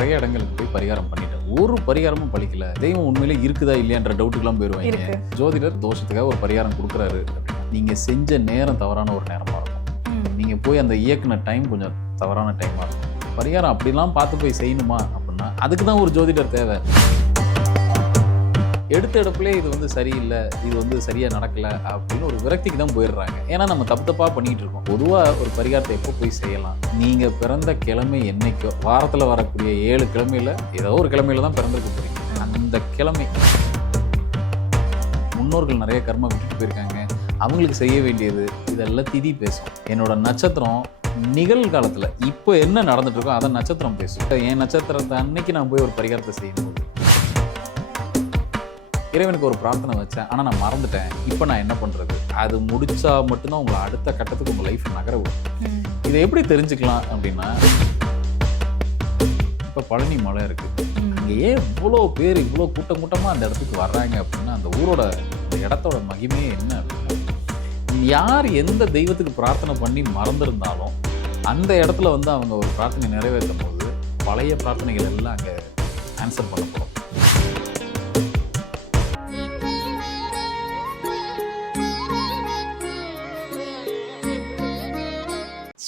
நிறைய இடங்களுக்கு போய் பரிகாரம் பண்ணிட்டேன். ஒரு பரிகாரமும் பலிக்கல தெய்வம் உண்மையிலே இருக்குதா இல்லையான்ற டவுட்டுக்கெல்லாம் போயிடுவாங்க. ஜோதிடர் தோஷத்துக்காக ஒரு பரிகாரம் கொடுக்குறாரு அப்படின்னா நீங்க செஞ்ச நேரம் தவறான ஒரு நேரமா இருக்கும். ம். நீங்க போய் அந்த இயக்குன டைம் கொஞ்சம் தவறான டைமா இருக்கும். பரிகாரம் அப்படிலாம் பார்த்து போய் செய்யணுமா அப்படின்னா அதுக்கு தான் ஒரு ஜோதிடர் தேவை. எடுத்த இடப்புலே இது வந்து சரியில்லை இது வந்து சரியாக நடக்கல அப்படின்னு ஒரு விரக்திக்கு தான் போயிடுறாங்க. ஏன்னா நம்ம தப்பு தப்பாக பண்ணிகிட்டு இருக்கோம். பொதுவாக ஒரு பரிகாரத்தை எப்போ போய் செய்யலாம்? நீங்கள் பிறந்த கிழமை என்னைக்கோ வாரத்தில் வரக்கூடிய ஏழு கிழமையில ஏதோ ஒரு கிழமையில தான் பிறந்திருக்க போகிறீங்க அந்த கிழமை. முன்னோர்கள் நிறைய கர்மம் விட்டுட்டு போயிருக்காங்க. அவங்களுக்கு செய்ய வேண்டியது இதெல்லாம் திதி பேசும். என்னோட நட்சத்திரம் நிகழ்காலத்தில் இப்போ என்ன நடந்துட்டு இருக்கோ அதை நட்சத்திரம் பேசும். என் நட்சத்திரத்தை அன்னைக்கு நான் போய் ஒரு பரிகாரத்தை செய்யணும். இறைவனுக்கு ஒரு பிரார்த்தனை வச்சேன். ஆனால் நான் மறந்துட்டேன். இப்போ நான் என்ன பண்ணுறது அது முடிச்சா மட்டும்தான் உங்களை அடுத்த கட்டத்துக்கு உங்கள் லைஃப் நகர விடும். ம். இதை எப்படி தெரிஞ்சுக்கலாம் அப்படின்னா இப்போ பழனி மலை இருக்குது. அங்கே ஏன் இவ்வளோ பேர் இவ்வளோ கூட்டம் கூட்டமாக அந்த இடத்துக்கு வர்றாங்க அப்படின்னா அந்த ஊரோட அந்த இடத்தோட மகிமையே என்ன அப்படின்னா யார் எந்த தெய்வத்துக்கு பிரார்த்தனை பண்ணி மறந்துருந்தாலும் அந்த இடத்துல வந்து அவங்க ஒரு பிரார்த்தனை நிறைவேற்றும் போது பழைய பிரார்த்தனைகள் எல்லாம் அங்கே ஆன்சர் பண்ணப்படும்.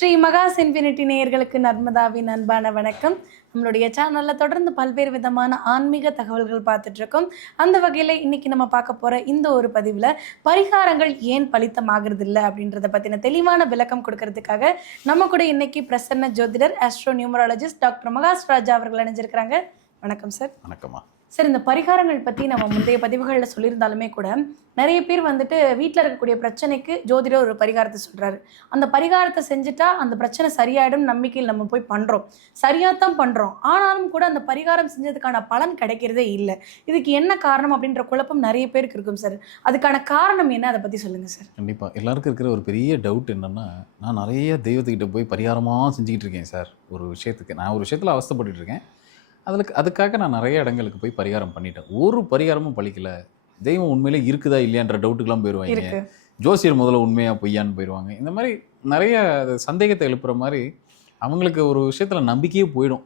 ஸ்ரீ மகாஸ் இன்ஃபினிட்டி நேயர்களுக்கு நர்மதாவின் அன்பான வணக்கம். நம்மளுடைய சேனலில் தொடர்ந்து பல்வேறு விதமான ஆன்மீக தகவல்கள் பார்த்துட்ருக்கோம். அந்த வகையில் இன்றைக்கி நம்ம பார்க்க போகிற இந்த ஒரு பதிவில் பரிகாரங்கள் ஏன் பலித்தமாகிறது இல்லை அப்படின்றத பற்றின தெளிவான விளக்கம் கொடுக்கறதுக்காக நம்ம கூட இன்றைக்கி பிரசன்ன ஜோதிடர் astro numerologist doctor Mahas Raja அவர்கள் அணிஞ்சிருக்கிறாங்க வணக்கம் சார் வணக்கம்மா. சார் இந்த பரிகாரங்கள் பற்றி நம்ம முந்தைய பதிவுகளில் சொல்லியிருந்தாலுமே கூட நிறைய பேர் வந்துட்டு வீட்டில் இருக்கக்கூடிய பிரச்சனைக்கு ஜோதிடர் ஒரு பரிகாரத்தை சொல்கிறாரு அந்த பரிகாரத்தை செஞ்சுட்டா அந்த பிரச்சனை சரியாயிடும் நம்பிக்கையில் நம்ம போய் பண்ணுறோம் சரியாக தான் பண்ணுறோம் ஆனாலும் கூட அந்த பரிகாரம் செஞ்சதுக்கான பலன் கிடைக்கிறதே இல்லை. இதுக்கு என்ன காரணம் அப்படின்ற குழப்பம் நிறைய பேருக்கு இருக்கும் சார். அதுக்கான காரணம் என்ன? அதை பற்றி சொல்லுங்கள் சார். கண்டிப்பாக எல்லாருக்கும் இருக்கிற ஒரு பெரிய டவுட் என்னென்னா நான் நிறைய தெய்வத்துக்கிட்ட போய் பரிகாரமாக செஞ்சுக்கிட்டு இருக்கேன் சார். ஒரு விஷயத்துக்கு. நான் ஒரு விஷயத்தில் அவஸ்தைப்பட்டுட்டு இருக்கேன். அதுக்கு அதுக்காக நான் நிறைய இடங்களுக்கு போய் பரிகாரம் பண்ணிட்டேன். ஒரு பரிகாரமும் பலிக்கல தெய்வம் உண்மையிலே இருக்குதா இல்லையான்ற டவுட்டுக்கெல்லாம் போயிடுவாங்க ஜோசியர் முதல்ல உண்மையா பொய்யான்னு போயிடுவாங்க இந்த மாதிரி நிறைய சந்தேகத்தை எழுப்புற மாதிரி அவங்களுக்கு ஒரு விஷயத்தில் நம்பிக்கையே போயிடும்.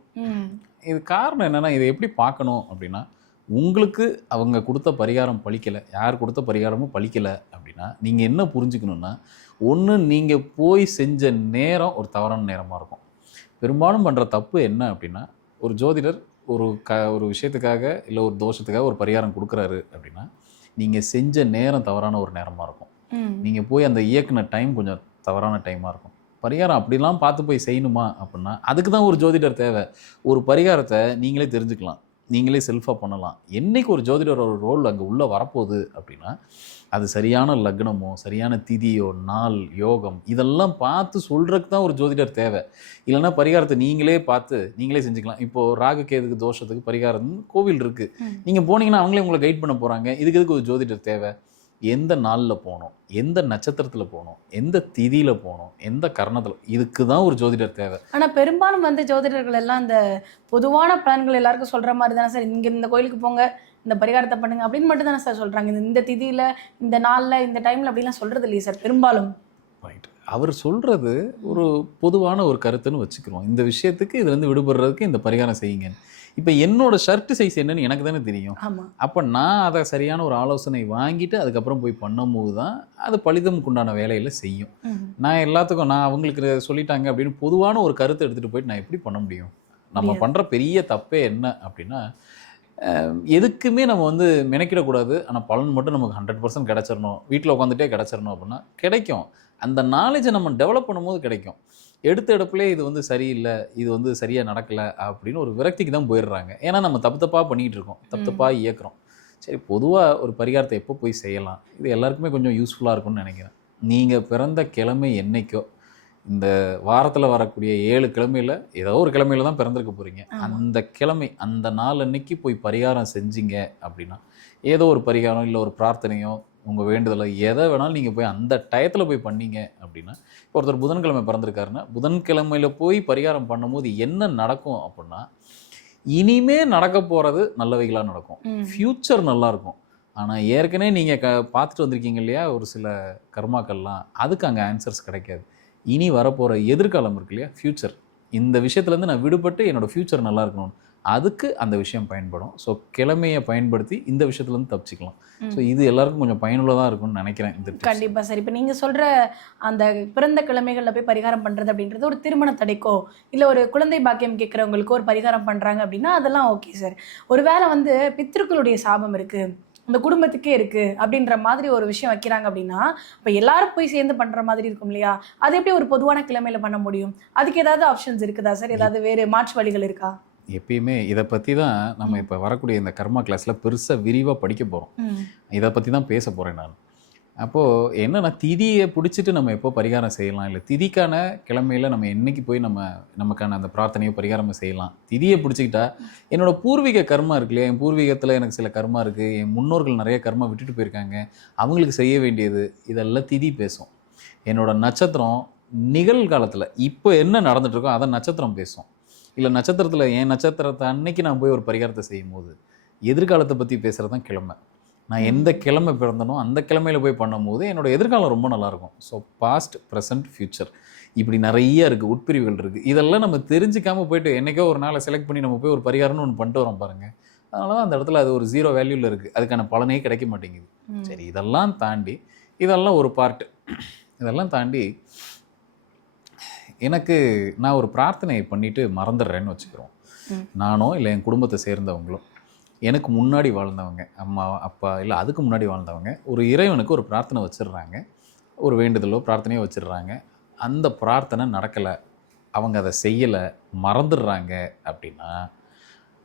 இது காரணம் என்னன்னா இதை எப்படி பார்க்கணும் அப்படின்னா உங்களுக்கு அவங்க கொடுத்த பரிகாரம் பலிக்கலை யார் கொடுத்த பரிகாரமும் பலிக்கலை அப்படின்னா நீங்கள் என்ன புரிஞ்சுக்கணுன்னா ஒன்று நீங்கள் போய் செஞ்ச நேரம் ஒரு தவறான நேரமாக இருக்கும். பெரும்பாலும் பண்ணுற தப்பு என்ன அப்படின்னா ஒரு ஜோதிடர் ஒரு க ஒரு விஷயத்துக்காக இல்லை ஒரு தோஷத்துக்காக ஒரு பரிகாரம் கொடுக்குறாரு அப்படின்னா நீங்கள் செஞ்ச நேரம் தவறான ஒரு நேரமாக இருக்கும். நீங்கள் போய் அந்த இயக்குன டைம் கொஞ்சம் தவறான டைமாக இருக்கும். பரிகாரம் அப்படிலாம் பார்த்து போய் செய்யணுமா அப்படின்னா அதுக்கு தான் ஒரு ஜோதிடர் தேவை. ஒரு பரிகாரத்தை நீங்களே தெரிஞ்சுக்கலாம். நீங்களே செல்ஃபாக பண்ணலாம். என்னைக்கு ஒரு ஜோதிடர் ஒரு ரோல் அங்கே உள்ளே வரப்போகுது அப்படின்னா அது சரியான லக்னமோ சரியான திதியோ நாள் யோகம் இதெல்லாம் பார்த்து சொல்கிறதுக்கு தான் ஒரு ஜோதிடர் தேவை. இல்லைன்னா பரிகாரத்தை நீங்களே பார்த்து நீங்களே செஞ்சுக்கலாம். இப்போது ராகு கேதுக்கு தோஷத்துக்கு பரிகாரம் கோவில் இருக்குது. நீங்கள் போனீங்கன்னா அவங்களே உங்களை கைட் பண்ண போகிறாங்க இதுக்கு எதுக்கு ஒரு ஜோதிடர் தேவை? எந்த நாளில் போகணும் எந்த நட்சத்திரத்தில் போகணும் எந்த திதியில் போகணும் எந்த கரணத்தில்? இதுக்கு தான் ஒரு ஜோதிடர் தேவை. ஆனா பெரும்பாலும் வந்து ஜோதிடர்கள் எல்லாம் இந்த பொதுவான பலன்கள் எல்லாருக்கும் சொல்ற மாதிரி தானே சார் இங்க இந்த கோயிலுக்கு போங்க இந்த பரிகாரத்தை பண்ணுங்க அப்படின்னு மட்டும் தானே சார் சொல்றாங்க. இந்த- திதியில இந்த நாள்ல இந்த டைம்ல அப்படிலாம் சொல்றது இல்லையே சார் பெரும்பாலும். ரைட் அவர் சொல்கிறது ஒரு பொதுவான ஒரு கருத்துன்னு வச்சுக்கிறோம். இந்த விஷயத்துக்கு இதுலேருந்து விடுபடுறதுக்கு இந்த பரிகாரம் செய்யுங்க இப்போ என்னோட ஷர்ட் சைஸ் என்னன்னு எனக்கு தானே தெரியும். அப்போ நான் அதை சரியான ஒரு ஆலோசனை வாங்கிட்டு அதுக்கப்புறம் போய் பண்ணும்போது தான் அது பலிதமுக்கு உண்டான வேலையில் செய்யும். நான் எல்லாத்துக்கும் நான் அவங்களுக்கு சொல்லிட்டாங்க அப்படின்னு பொதுவான ஒரு கருத்தை எடுத்துகிட்டு போயிட்டு நான் எப்படி பண்ண முடியும்? நம்ம. பண்ணுற பெரிய தப்பே என்ன அப்படின்னா எதுக்குமே நம்ம வந்து மெனக்கிடக்கூடாது. ஆனால் பலன் மட்டும் நமக்கு ஹண்ட்ரட் பர்சன்ட் கிடச்சிடணும். வீட்டில் உட்காந்துட்டே கிடச்சிடணும் அப்படின்னா கிடைக்கும். அந்த நாலேஜை நம்ம டெவலப் பண்ணும்போது கிடைக்கும். எடுத்த இடப்புலே இது வந்து சரியில்லை இது வந்து சரியாக நடக்கலை அப்படின்னு ஒரு விரக்திக்கு தான் போயிடுறாங்க. ஏன்னா நம்ம தப்பு தப்பாக பண்ணிகிட்டு இருக்கோம். தப்பு. தப்பாக இயக்குறோம். சரி பொதுவாக ஒரு பரிகாரத்தை எப்போ போய் செய்யலாம்? இது எல்லாருக்குமே கொஞ்சம் யூஸ்ஃபுல்லாக இருக்கும்னு நினைக்கிறேன். நீங்கள் பிறந்த கிழமை என்னைக்கோ இந்த வாரத்தில் வரக்கூடிய ஏழு கிழமையில ஏதோ ஒரு கிழமையில தான் பிறந்திருக்க போகிறீங்க. அந்த கிழமை அந்த நாள் அன்னைக்கு போய் பரிகாரம் செஞ்சீங்க அப்படின்னா ஏதோ ஒரு பரிகாரம் இல்லை ஒரு பிரார்த்தனையோ உங்கள் வேண்டுதலை எதை வேணாலும் நீங்கள் போய் அந்த டயத்தில் போய் பண்ணீங்க அப்படின்னா இப்போ ஒருத்தர் புதன்கிழமை பிறந்திருக்காருன்னா புதன்கிழமையில போய் பரிகாரம் பண்ணும்போது என்ன நடக்கும் அப்படின்னா இனிமே நடக்க போகிறது நல்லவைகளாக நடக்கும். ஃப்யூச்சர் நல்லா இருக்கும் ஆனால் ஏற்கனவே நீங்கள் க பார்த்துட்டு வந்திருக்கீங்க இல்லையா ஒரு சில கர்மாக்கள்லாம் அதுக்கு அங்கே ஆன்சர்ஸ் கிடைக்காது. இனி வரப்போகிற எதிர்காலம் இருக்கு இல்லையா ஃப்யூச்சர் இந்த விஷயத்துலேருந்து நான் விடுபட்டு என்னோட ஃப்யூச்சர் நல்லா இருக்கணும் அதுக்கு அந்த விஷயம் பயன்படும். ஸோ கிழமையை பயன்படுத்தி இந்த விஷயத்துலேருந்து தப்பிச்சுக்கலாம். ஸோ இது எல்லாருக்கும் கொஞ்சம் பயனுள்ளதாக இருக்கும்னு நினைக்கிறேன் இந்த tips. கண்டிப்பா சார். இப்போ நீங்க சொல்ற அந்த பிறந்த கிழமைகள்ல போய் பரிகாரம் பண்றது அப்படின்றது ஒரு திருமண தடைக்கோ இல்ல ஒரு குழந்தை பாக்கியம் கேட்கறவங்களுக்கு ஒரு பரிகாரம் பண்றாங்க அப்படின்னா அதெல்லாம் ஓகே சார். ஒருவேளை வந்து பித்ருக்களுடைய சாபம் இருக்கு அந்த குடும்பத்துக்கே இருக்கு அப்படின்ற மாதிரி ஒரு விஷயம் வைக்கிறாங்க அப்படின்னா இப்போ எல்லாரும் போய் சேர்ந்து பண்ற மாதிரி இருக்கும் இல்லையா? அது எப்படி ஒரு பொதுவான கிழமையில பண்ண முடியும்? அதுக்கு ஏதாவது ஆப்ஷன்ஸ் இருக்குதா சார்? ஏதாவது வேறு மாற்று வழிகள் இருக்கா? எப்பயுமே இதை பற்றி தான் நம்ம இப்போ வரக்கூடிய இந்த கர்மா கிளாஸில் பெருசாக விரிவாக படிக்க போகிறோம் இதை பற்றி தான் பேச போகிறேன் நான். அப்போது என்னன்னா திதியை பிடிச்சிட்டு நம்ம எப்போ பரிகாரம் செய்யலாம்? இல்லை திதிக்கான கிழமையில் நம்ம என்னைக்கு போய் நம்ம நமக்கான அந்த பிரார்த்தனையோ பரிகாரமோ செய்யலாம்? திதியை பிடிச்சிக்கிட்டா என்னோட பூர்வீக கர்மா இருக்கு இல்லையா? என் பூர்வீகத்தில் எனக்கு சில கர்மா இருக்குது என் முன்னோர்கள் நிறைய கர்மா விட்டுட்டு போயிருக்காங்க. அவங்களுக்கு செய்ய வேண்டியது இதெல்லாம் திதி பேசும். என்னோட நட்சத்திரம் நிகழ்காலத்தில் இப்போ என்ன நடந்துட்டு இருக்கோ அதை நட்சத்திரம் பேசும். இல்லை நட்சத்திரத்தில் என் நட்சத்திரத்தை அன்னைக்கு நான் போய் ஒரு பரிகாரத்தை செய்யும் போது எதிர்காலத்தை பற்றி பேசுகிறது தான் கிழமை. நான் எந்த கிழமை பிறந்தனோ அந்த கிழமையில போய் பண்ணும்போது என்னோட எதிர்காலம் ரொம்ப நல்லாயிருக்கும். ஸோ பாஸ்ட் ப்ரெசன்ட் ஃப்யூச்சர் இப்படி நிறைய இருக்குது உட்பிரிவுகள் இருக்குது இதெல்லாம் நம்ம தெரிஞ்சுக்காம போயிட்டு என்னைக்கோ ஒரு நாளை செலக்ட் பண்ணி நம்ம போய் ஒரு பரிகாரம்னு ஒன்று பண்ணிட்டு வரோம் பாருங்கள் அதனால தான் அந்த இடத்துல அது ஒரு ஜீரோ வேல்யூவில் இருக்குது அதுக்கான பலனே கிடைக்க மாட்டேங்குது. சரி இதெல்லாம் தாண்டி இதெல்லாம் ஒரு பார்ட் இதெல்லாம் தாண்டி எனக்கு நான் ஒரு பிரார்த்தனை பண்ணிட்டு மறந்துடுறேன்னு வச்சுக்கிறோம். நானோ இல்லை என் குடும்பத்தை சேர்ந்தவங்களோ எனக்கு முன்னாடி வாழ்ந்தவங்க அம்மா அப்பா இல்லை அதுக்கு முன்னாடி வாழ்ந்தவங்க ஒரு இறைவனுக்கு ஒரு பிரார்த்தனை வச்சிடுறாங்க. ஒரு வேண்டுதலோ பிரார்த்தனையோ வச்சிடுறாங்க. அந்த பிரார்த்தனை நடக்கலை. அவங்க அதை செய்யலை. மறந்துடுறாங்க அப்படின்னா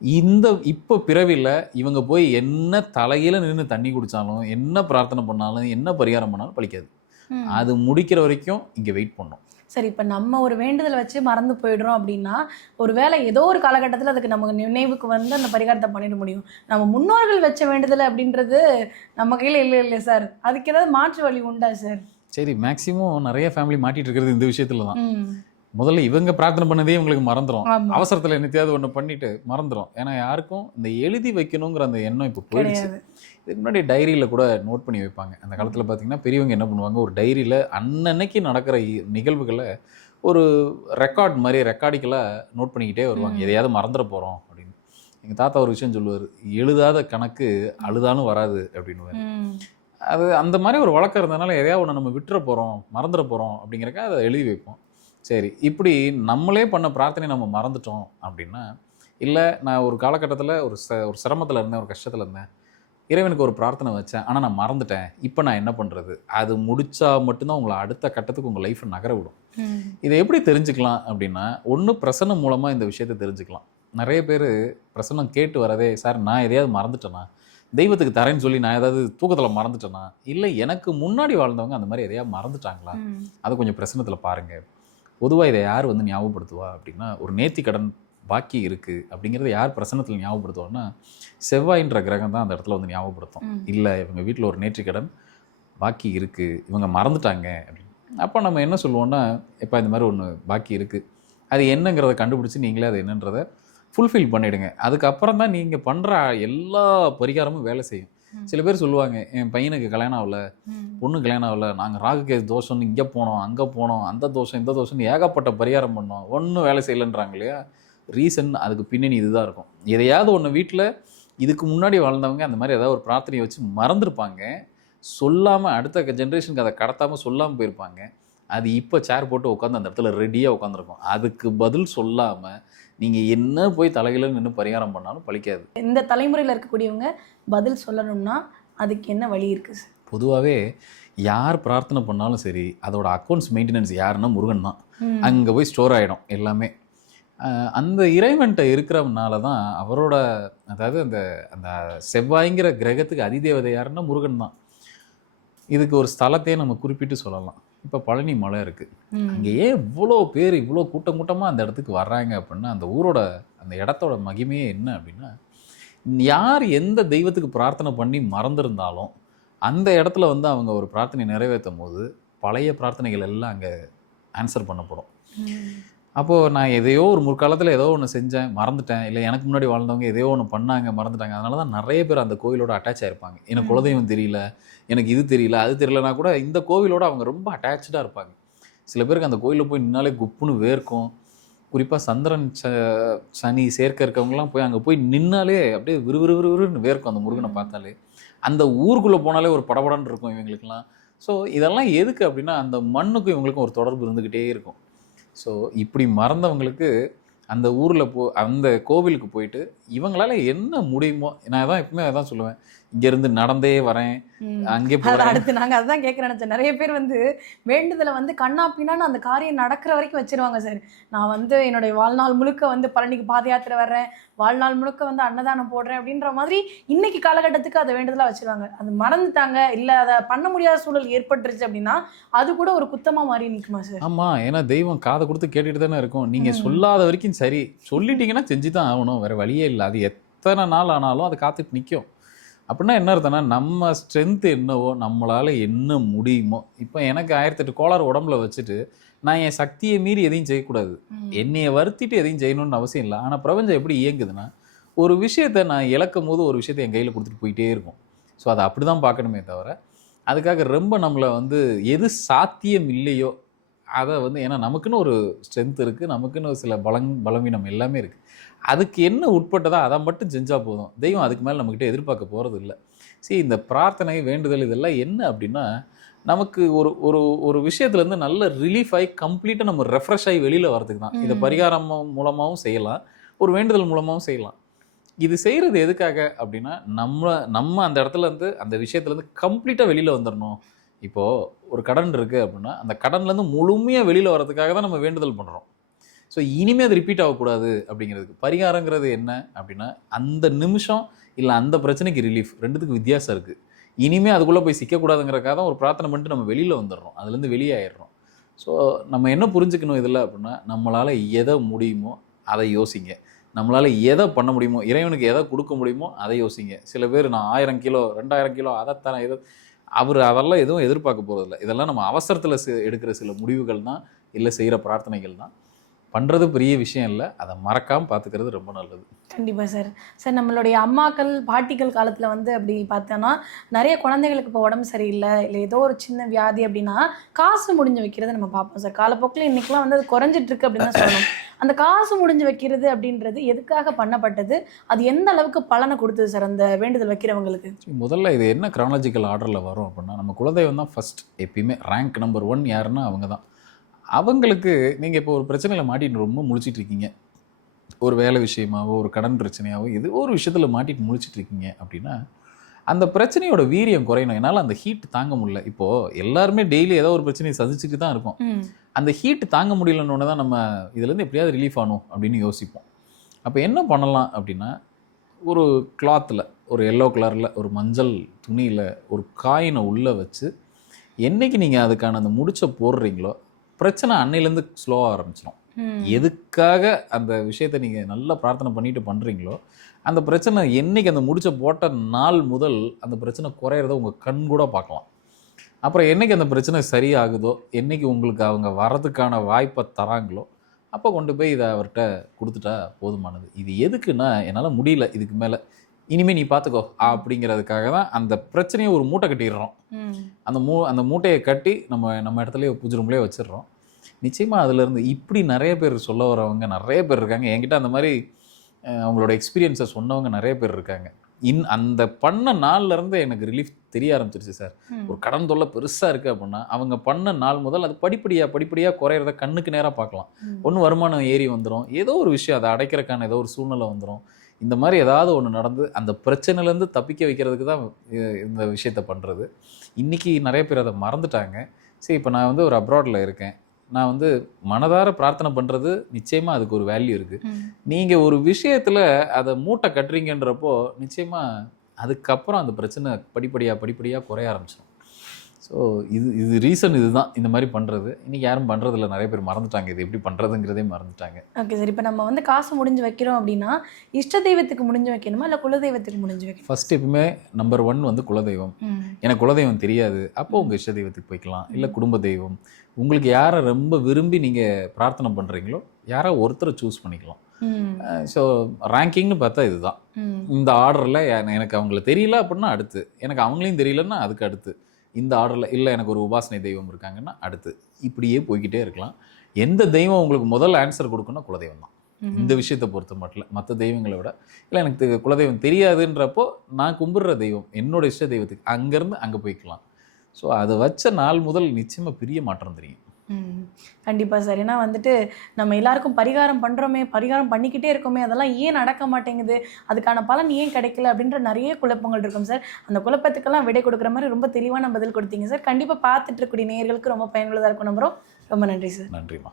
இந்த இப்போ பிறவியில் இவங்க போய் என்ன தலையில நின்று தண்ணி குடித்தாலும் என்ன பிரார்த்தனை பண்ணாலும் என்ன பரிகாரம் பண்ணாலும் பலிக்காது ம். அது முடிக்கிற வரைக்கும் இங்கே வெயிட் பண்ணும் சரி இப்போ நம்ம ஒரு வேண்டுதல் வச்சு மறந்து போயிடுறோம் அப்படின்னா ஒருவேளை ஏதோ ஒரு காலகட்டத்தில் அதுக்கு நமக்கு நினைவுக்கு வந்து அந்த பரிகாரத்தை பண்ணிட முடியும். நம்ம முன்னோர்கள் வச்ச வேண்டுதல் அப்படின்றது நம்ம கையில் இல்லை இல்லை சார். அதுக்கு ஏதாவது மாற்று வழி உண்டா சார்? சரி மேக்ஸிமம் நிறைய ஃபேமிலி மாட்டிட்டு இருக்கிறது இந்த விஷயத்துல தான் முதல்ல இவங்க பிரார்த்தனை பண்ணதே இவங்களுக்கு மறந்துடும் அவசரத்தில் என்னத்தையாவது ஒன்று பண்ணிட்டு மறந்துடும் ஏன்னா யாருக்கும் இந்த எழுதி வைக்கணுங்கிற அந்த எண்ணம் இப்போ போயிடுச்சு. இதுக்கு முன்னாடி டைரியில் கூட நோட் பண்ணி வைப்பாங்க. அந்த காலத்தில் பார்த்தீங்கன்னா பெரியவங்க என்ன பண்ணுவாங்க? ஒரு டைரியில் அன்னன்னைக்கு நடக்கிற நிகழ்வுகளை ஒரு ரெக்கார்ட் மாதிரி ரெக்கார்டிக்கலாக நோட் பண்ணிக்கிட்டே வருவாங்க. எதையாவது மறந்துட போகிறோம் அப்படின்னு. எங்கள் தாத்தா ஒரு விஷயம் சொல்லுவார். எழுதாத கணக்கு அழுதாலும் வராது அப்படின்னுவார். ம். அது அந்த மாதிரி ஒரு வழக்கம் இருந்ததுனால எதையாவது ஒன்று நம்ம விட்டுற போகிறோம் மறந்துட போகிறோம் அப்படிங்கிறக்க அதை எழுதி வைப்போம். சரி இப்படி நம்மளே பண்ண பிரார்த்தனை நம்ம மறந்துட்டோம் அப்படின்னா இல்லை நான் ஒரு காலகட்டத்தில் ஒரு ச ஒரு சிரமத்தில் இருந்தேன் ஒரு கஷ்டத்தில் இருந்தேன். இறைவனுக்கு ஒரு பிரார்த்தனை வச்சேன் ஆனால் நான் மறந்துட்டேன். இப்போ நான் என்ன பண்ணுறது அது முடிச்சா மட்டும்தான் உங்களை அடுத்த கட்டத்துக்கு உங்கள் லைஃப்பை நகர விடும். இதை எப்படி தெரிஞ்சுக்கலாம் அப்படின்னா ஒன்று பிரசன்னம் மூலமாக இந்த விஷயத்தை தெரிஞ்சுக்கலாம். நிறைய பேர் பிரசன்னம் கேட்டு வரதே சார் நான் எதையாவது மறந்துட்டேனா? தெய்வத்துக்கு தரேன்னு சொல்லி நான் ஏதாவது தூக்கத்தில் மறந்துட்டேனா? இல்லை எனக்கு முன்னாடி வாழ்ந்தவங்க அந்த மாதிரி எதையாவது மறந்துட்டாங்களா? அதை கொஞ்சம் பிரசனத்தில் பாருங்கள் பொதுவாக இதை யார் வந்து ஞாபகப்படுத்துவா அப்படின்னா ஒரு நேர்த்தி கடன் பாக்கி இருக்குது அப்படிங்கிறத யார் பிரசனத்தில் ஞாபகப்படுத்துவான்னா செவ்வாயின்ற கிரகம் தான் அந்த இடத்துல வந்து ஞாபகப்படுத்தும். இல்லை இவங்க வீட்டில் ஒரு நேர்த்தி கடன் பாக்கி இருக்குது இவங்க மறந்துட்டாங்க அப்படின்னு அப்போ நம்ம என்ன சொல்லுவோம்னா இப்போ இந்த மாதிரி ஒன்று பாக்கி இருக்குது அது என்னங்கிறத கண்டுபிடிச்சி நீங்களே அது என்னன்றதை ஃபுல்ஃபில் பண்ணிடுங்க அதுக்கப்புறம் தான் நீங்கள் பண்ணுற எல்லா பரிகாரமும் வேலை செய்யும். சில பேர் சொல்லுவாங்க என் பையனுக்கு கல்யாணம் ஆகல பொண்ணு கல்யாணம் ஆகல நாங்கள் ராகுகேஸ் தோஷம்னு இங்கே போனோம் அங்கே போனோம் அந்த தோஷம் இந்த தோஷம்னு ஏகப்பட்ட பரிகாரம் பண்ணோம். ஒன்றும் வேலை செய்யலைன்றாங்க இல்லையா? ரீசன் அதுக்கு பின்னணி இதுதான் இருக்கும். எதையாவது ஒன்று வீட்டில் இதுக்கு முன்னாடி வாழ்ந்தவங்க அந்த மாதிரி ஏதாவது ஒரு பிரார்த்தனையை வச்சு மறந்துருப்பாங்க. சொல்லாமல் அடுத்த ஜென்ரேஷனுக்கு அதை கடத்தாமல் சொல்லாமல் போயிருப்பாங்க. அது இப்போ சேர் போட்டு உட்காந்து அந்த இடத்துல ரெடியாக உட்காந்துருக்கும் அதுக்கு பதில் சொல்லாமல் நீங்கள் என்ன போய் தலையில நின்று பரிகாரம் பண்ணாலும் பலிக்காது இந்த தலைமுறையில் இருக்கக்கூடியவங்க பதில் சொல்லணும்னா அதுக்கு என்ன வழி இருக்கு? சார் பொதுவாகவே யார் பிரார்த்தனை பண்ணாலும் சரி அதோட அக்கௌண்ட்ஸ் மெயின்டெனன்ஸ் யாருன்னா முருகன் தான். அங்கே போய் ஸ்டோர் ஆகிடும் எல்லாமே. அந்த இறைவன்ட்ட இருக்கிறதுனால தான் அவரோட அதாவது அந்த அந்த செவ்வாய்ங்கிற கிரகத்துக்கு அதிதேவதை யாருன்னா முருகன் தான். இதுக்கு ஒரு ஸ்தலத்தையே நம்ம குறிப்பிட்டு சொல்லலாம். இப்போ பழனி மலை இருக்குது. அங்கே ஏன் இவ்வளோ பேர் இவ்வளோ கூட்டம் கூட்டமாக அந்த இடத்துக்கு வர்றாங்க அப்படின்னா அந்த ஊரோட அந்த இடத்தோட மகிமையே என்ன அப்படின்னா யார் எந்த தெய்வத்துக்கு பிரார்த்தனை பண்ணி மறந்திருந்தாலும் அந்த இடத்துல வந்து அவங்க ஒரு பிரார்த்தனை நிறைவேற்றும் போது பழைய பிரார்த்தனைகள் எல்லாம் அங்கே ஆன்சர் பண்ணப்படும். அப்போது நான் எதையோ ஒரு முற்காலத்தில் ஏதோ ஒன்று செஞ்சேன் மறந்துட்டேன். இல்லை எனக்கு முன்னாடி வாழ்ந்தவங்க எதையோ ஒன்று பண்ணாங்க மறந்துட்டாங்க. அதனால தான் நிறைய பேர் அந்த கோவிலோட அட்டாச் ஆயிருப்பாங்க. எனக்கு. குலதெய்வம் தெரியல எனக்கு இது தெரியல அது தெரியலனா கூட இந்த கோவிலோட அவங்க ரொம்ப அட்டாச்சாக இருப்பாங்க. சில பேருக்கு அந்த கோயிலில் போய் நின்னாலே குப்புன்னு வேர்க்கும். குறிப்பாக சந்திரன் ச சனி சேர்க்க இருக்கவங்கலாம் போய் அங்கே போய் நின்னாலே அப்படியே விறுவிறு விறுவிறுன்னு வேர்க்கும் அந்த முருகனை பார்த்தாலே. அந்த ஊருக்குள்ளே போனாலே ஒரு படபடன்னு இருக்கும் இவங்களுக்குலாம் ஸோ இதெல்லாம் எதுக்கு அப்படின்னா அந்த மண்ணுக்கும் இவங்களுக்கும் ஒரு தொடர்பு இருந்துக்கிட்டே இருக்கும். ஸோ இப்படி மறந்தவங்களுக்கு அந்த ஊரில் போ அந்த கோவிலுக்கு போயிட்டு இவங்களால என்ன முடியுமோ நான் தான் எப்பவுமே அதான் சொல்லுவேன். இங்கேருந்து நடந்தே வரேன். அங்கே அடுத்து நாங்க அதான் கேட்க நினைச்சோம் நிறைய பேர் வந்து வேண்டுதலை வந்து கண்ணா பின்னான்னு அந்த காரியம் நடக்கிற வரைக்கும் வச்சிருவாங்க சார். நான் வந்து என்னுடைய வாழ்நாள் முழுக்க வந்து பழனிக்கு பாத யாத்திரை வர்றேன். வாழ்நாள் முழுக்க வந்து அன்னதானம் போடுறேன் அப்படின்ற மாதிரி இன்னைக்கு காலகட்டத்துக்கு அதை வேண்டுதலா வச்சிருவாங்க. அது மறந்துட்டாங்க. இல்ல அதை பண்ண முடியாத சூழல் ஏற்பட்டுருச்சு அப்படின்னா அது கூட ஒரு குத்தமா மாறி நிக்குமா சார்? ஆமாம் ஏன்னா தெய்வம் காதை கொடுத்து கேட்டுட்டு தானே இருக்கும். நீங்கள் ம். சொல்லாத வரைக்கும் சரி. சொல்லிட்டீங்கன்னா செஞ்சு தான் ஆகணும். வேறு வழியே இல்லை. அது எத்தனை நாள் ஆனாலும் அது காத்துட்டு நிற்கும் அப்படின்னா என்ன அர்த்தம்னா நம்ம ஸ்ட்ரென்த் என்னவோ நம்மளால் என்ன முடியுமோ இப்போ எனக்கு ஆயிரத்தெட்டு கோளாறு உடம்புல வச்சுட்டு நான் என் சக்தியை மீறி எதையும் செய்யக்கூடாது. என்னைய வருத்திட்டு எதையும் செய்யணும்னு அவசியம் இல்லை. ஆனால் பிரபஞ்சம் எப்படி இயங்குதுன்னா ஒரு விஷயத்தை நான் இழக்கும் போது ஒரு விஷயத்தை என் கையில் கொடுத்துட்டு போயிட்டே இருக்கும். ஸோ அதை அப்படி தான் பார்க்கணுமே தவிர அதுக்காக ரொம்ப நம்மளை வந்து எது சாத்தியம் இல்லையோ அதை வந்து ஏன்னா நமக்குன்னு ஒரு ஸ்ட்ரென்த் இருக்குது நமக்குன்னு சில பலங் பலவீனம் எல்லாமே இருக்குது அதுக்கு என்ன உட்பட்டதோ அதை மட்டும் செஞ்சால் போதும். தெய்வம் அதுக்கு மேலே நம்மக்கிட்ட எதிர்பார்க்க போகிறது இல்லை. சரி இந்த பிரார்த்தனை வேண்டுதல் இதெல்லாம் என்ன அப்படின்னா நமக்கு ஒரு ஒரு ஒரு விஷயத்துலேருந்து நல்ல ரிலீஃப் ஆகி கம்ப்ளீட்டாக நம்ம ரெஃப்ரெஷ் ஆகி வெளியில் வரதுக்கு தான். இதை. பரிகாரம் மூலமாகவும் செய்யலாம். ஒரு வேண்டுதல் மூலமாகவும் செய்யலாம். இது செய்கிறது எதுக்காக அப்படின்னா நம்ம நம்ம அந்த இடத்துல இருந்து அந்த விஷயத்துலேருந்து கம்ப்ளீட்டாக வெளியில் வந்துடணும் இப்போது ஒரு கடன் இருக்குது அப்படின்னா அந்த கடன்லேருந்து முழுமையாக வெளியில் வரதுக்காக தான் நம்ம வேண்டுதல் பண்ணுறோம் ஸோ இனிமேல் அது ரிப்பீட் ஆகக்கூடாது அப்படிங்கிறதுக்கு பரிகாரங்கிறது என்ன அப்படின்னா அந்த நிமிஷம் இல்லை அந்த பிரச்சனைக்கு ரிலீஃப் ரெண்டுத்துக்கு வித்தியாசம் இருக்குது இனிமேல் அதுக்குள்ளே போய் சிக்கக்கூடாதுங்கிறக்காக தான் ஒரு பிரார்த்தனை பண்ணிட்டு நம்ம வெளியில் வந்துடுறோம். அதுலேருந்து வெளியாயிடுறோம் ஸோ நம்ம என்ன புரிஞ்சுக்கணும் இதில் அப்படின்னா நம்மளால் எதை முடியுமோ அதை யோசிங்க. நம்மளால் எதை பண்ண முடியுமோ இறைவனுக்கு எதை கொடுக்க முடியுமோ அதை யோசிங்க. சில பேர் நான் ஆயிரம் கிலோ ரெண்டாயிரம் கிலோ அதைத்தானே எதோ அவர் அதெல்லாம் எதுவும் எதிர்பார்க்க போகிறதில்ல இதெல்லாம் நம்ம அவசரத்தில் எடுக்கிற சில முடிவுகள் தான் இல்லை செய்கிற பிரார்த்தனைகள் தான் பண்ணுறது பெரிய விஷயம் இல்லை. அதை மறக்காமல் பார்த்துக்கிறது ரொம்ப நல்லது. கண்டிப்பா சார். சார் நம்மளுடைய அம்மாக்கள் பாட்டிகள் காலத்துல வந்து அப்படி பார்த்தோன்னா நிறைய குழந்தைகளுக்கு இப்போ உடம்பு சரியில்லை இல்லை ஏதோ ஒரு சின்ன வியாதி அப்படின்னா காசு முடிஞ்சு வைக்கிறத நம்ம பார்ப்போம் சார். காலப்போக்கில் இன்னைக்கெல்லாம் வந்து அது குறைஞ்சிட்டு இருக்கு அப்படின்னு தான் சொல்லணும். அந்த காசு முடிஞ்சு வைக்கிறது அப்படின்றது எதுக்காக பண்ணப்பட்டது? அது எந்த அளவுக்கு பலனை கொடுத்தது சார் அந்த வேண்டுதல் வைக்கிறவங்களுக்கு? முதல்ல இது என்ன க்ரானலாஜிக்கல் ஆர்டரில் வரும் அப்படின்னா நம்ம குலதெய்வம் தான் ஃபர்ஸ்ட் எப்பயுமே ரேங்க் நம்பர் ஒன் யாருன்னா அவங்க தான் அவங்களுக்கு நீங்கள் இப்போ ஒரு பிரச்சனையில் மாட்டிட்டு ரொம்ப முழிச்சிட்டு இருக்கீங்க. ஒரு வேலை விஷயமாவோ ஒரு கடன் பிரச்சனையாவோ இது ஒரு விஷயத்தில் மாட்டிட்டு முழிச்சிட்டு இருக்கீங்க அப்படின்னா அந்த பிரச்சனையோட வீரியம் குறையணும். என்னால் அந்த ஹீட் தாங்க முடியல. இப்போது எல்லாருமே டெய்லி ஏதோ ஒரு பிரச்சனையை சந்திச்சுட்டு தான் இருக்கோம் அந்த ஹீட் தாங்க முடியலன்னு தான் நம்ம இதுலேருந்து எப்படியாவது ரிலீஃப் ஆகணும் அப்படின்னு யோசிப்போம். அப்போ என்ன பண்ணலாம் அப்படின்னா ஒரு கிளாத்தில் ஒரு எல்லோ கலரில் ஒரு மஞ்சள் துணியில் ஒரு காயினை உள்ளே வச்சு என்னைக்கு நீங்கள் அதுக்கான அந்த முடிச்ச போடுறீங்களோ பிரச்சனை அன்னையிலேருந்து ஸ்லோவாக ஆரம்பிச்சிடும். எதுக்காக அந்த விஷயத்தை நீங்கள் நல்லா பிரார்த்தனை பண்ணிட்டு பண்ணுறீங்களோ அந்த பிரச்சனை என்னைக்கு அந்த முடிச்ச போட்ட நாள் முதல் அந்த பிரச்சனை குறையிறத உங்கள் கண் கூட பார்க்கலாம். அப்புறம் என்னைக்கு அந்த பிரச்சனை சரியாகுதோ என்னைக்கு உங்களுக்கு அவங்க வரதுக்கான வாய்ப்பை தராங்களோ அப்போ கொண்டு போய் இதை அவர்கிட்ட கொடுத்துட்டா போதுமானது. இது எதுக்குன்னா என்னால் முடியல இதுக்கு மேலே. இனிமேல் நீ பார்த்துக்கோ அப்படிங்கிறதுக்காக தான் அந்த பிரச்சனையை ஒரு மூட்டை கட்டிடுறோம். அந்த மூ அந்த மூட்டையை கட்டி நம்ம நம்ம இடத்துலயே பூஜை ரூம்லேயே வச்சிடுறோம். நிச்சயமாக அதுலேருந்து இப்படி நிறைய பேர் சொல்ல வரவங்க நிறைய பேர் இருக்காங்க. என்கிட்ட அந்த மாதிரி அவங்களோட எக்ஸ்பீரியன்ஸை சொன்னவங்க நிறைய பேர் இருக்காங்க. இன் அந்த பண்ண நாள்ல இருந்து எனக்கு ரிலீஃப் தெரிய ஆரம்பிச்சிருச்சு சார். ஒரு கடன் தொல்லை பெருசாக இருக்குது அப்படின்னா அவங்க பண்ண நாள் முதல் அது படிப்படியாக படிப்படியாக குறையிறத கண்ணுக்கு நேராக பார்க்கலாம். ஒன்று வருமானம் ஏறி வந்துடும் ஏதோ ஒரு விஷயம் அதை அடைக்கிறதுக்கான ஏதோ ஒரு சூழ்நிலை வந்துடும் இந்த மாதிரி ஏதாவது ஒன்று நடந்து அந்த பிரச்சனையிலேருந்து தப்பிக்க வைக்கிறதுக்கு தான் இந்த விஷயத்த பண்ணுறது இன்றைக்கி நிறைய பேர் அதை மறந்துட்டாங்க. சரி இப்போ நான் வந்து ஒரு அப்ராடில் இருக்கேன். நான் வந்து மனதார பிரார்த்தனை பண்ணுறது நிச்சயமாக அதுக்கு ஒரு வேல்யூ இருக்குது. நீங்கள் ஒரு விஷயத்தில் அதை மூட்டை கட்டுறீங்கன்றப்போ நிச்சயமாக அதுக்கப்புறம் அந்த பிரச்சனை படிப்படியாக படிப்படியாக குறைய ஆரம்பிச்சிடும் ஸோ இது இது ரீசன் இதுதான். இந்த மாதிரி பண்ணுறது இன்றைக்கி யாரும் பண்ணுறதில்ல நிறைய பேர் மறந்துட்டாங்க. இது எப்படி பண்ணுறதுங்கிறதே மறந்துட்டாங்க. Okay sir. இப்போ நம்ம வந்து காசு முடிஞ்சு வைக்கிறோம் அப்படின்னா இஷ்ட தெய்வத்துக்கு முடிஞ்சு வைக்கணுமா? இல்லை குலதெய்வத்துக்கு முடிஞ்சு வைக்கணும்? ஃபர்ஸ்ட் எப்பவுமே நம்பர் ஒன் வந்து குலதெய்வம். எனக்கு குலதெய்வம் தெரியாது. அப்போ உங்கள் இஷ்ட தெய்வத்துக்கு போய்க்கலாம். இல்லை குடும்ப தெய்வம். உங்களுக்கு யாரை ரொம்ப விரும்பி நீங்கள் பிரார்த்தனை பண்ணுறீங்களோ யாரோ ஒருத்தரை சூஸ் பண்ணிக்கலாம். ஸோ ரேங்கிங்னு பார்த்தா இதுதான். இந்த ஆர்டரில் எனக்கு அவங்கள தெரியல அப்படின்னா அடுத்து. எனக்கு அவங்களையும் தெரியலன்னா அதுக்கு அடுத்து. இந்த ஆர்டரில் இல்லை எனக்கு ஒரு உபாசனை தெய்வம் இருக்காங்கன்னா அடுத்து. இப்படியே போய்க்கிட்டே இருக்கலாம். எந்த தெய்வம் உங்களுக்கு முதல் ஆன்சர் கொடுக்குன்னா குலதெய்வம் தான். இந்த விஷயத்தை பொறுத்த மட்டும் மற்ற தெய்வங்களை விட. இல்லை எனக்கு குலதெய்வம் தெரியாதுன்றப்போ நான் கும்பிடுற தெய்வம் என்னோட இஷ்ட தெய்வத்துக்கு அங்கேருந்து அங்கே போய்க்கலாம். ஸோ அதை வச்ச நாள் முதல் நிச்சயமாக பெரிய மாற்றம் தெரியும். கண்டிப்பாக சார். ஏன்னா வந்துட்டு நம்ம எல்லாருக்கும் பரிகாரம் பண்ணுறோமே பரிகாரம் பண்ணிக்கிட்டே இருக்கோமே அதெல்லாம் ஏன் நடக்க மாட்டேங்குது? அதுக்கான பலன் ஏன் கிடைக்கல? அப்படின்ற நிறைய குழப்பங்கள் இருக்கும் சார். அந்த குழப்பத்துக்கெல்லாம் விடை கொடுக்குற மாதிரி ரொம்ப தெளிவான பதில் கொடுத்தீங்க சார். கண்டிப்பாக பார்த்துட்டு இருக்கக்கூடிய நேர்களுக்கு ரொம்ப பயனுள்ளதாக இருக்கும் நம்புறோம். ரொம்ப நன்றி சார். நன்றிம்மா.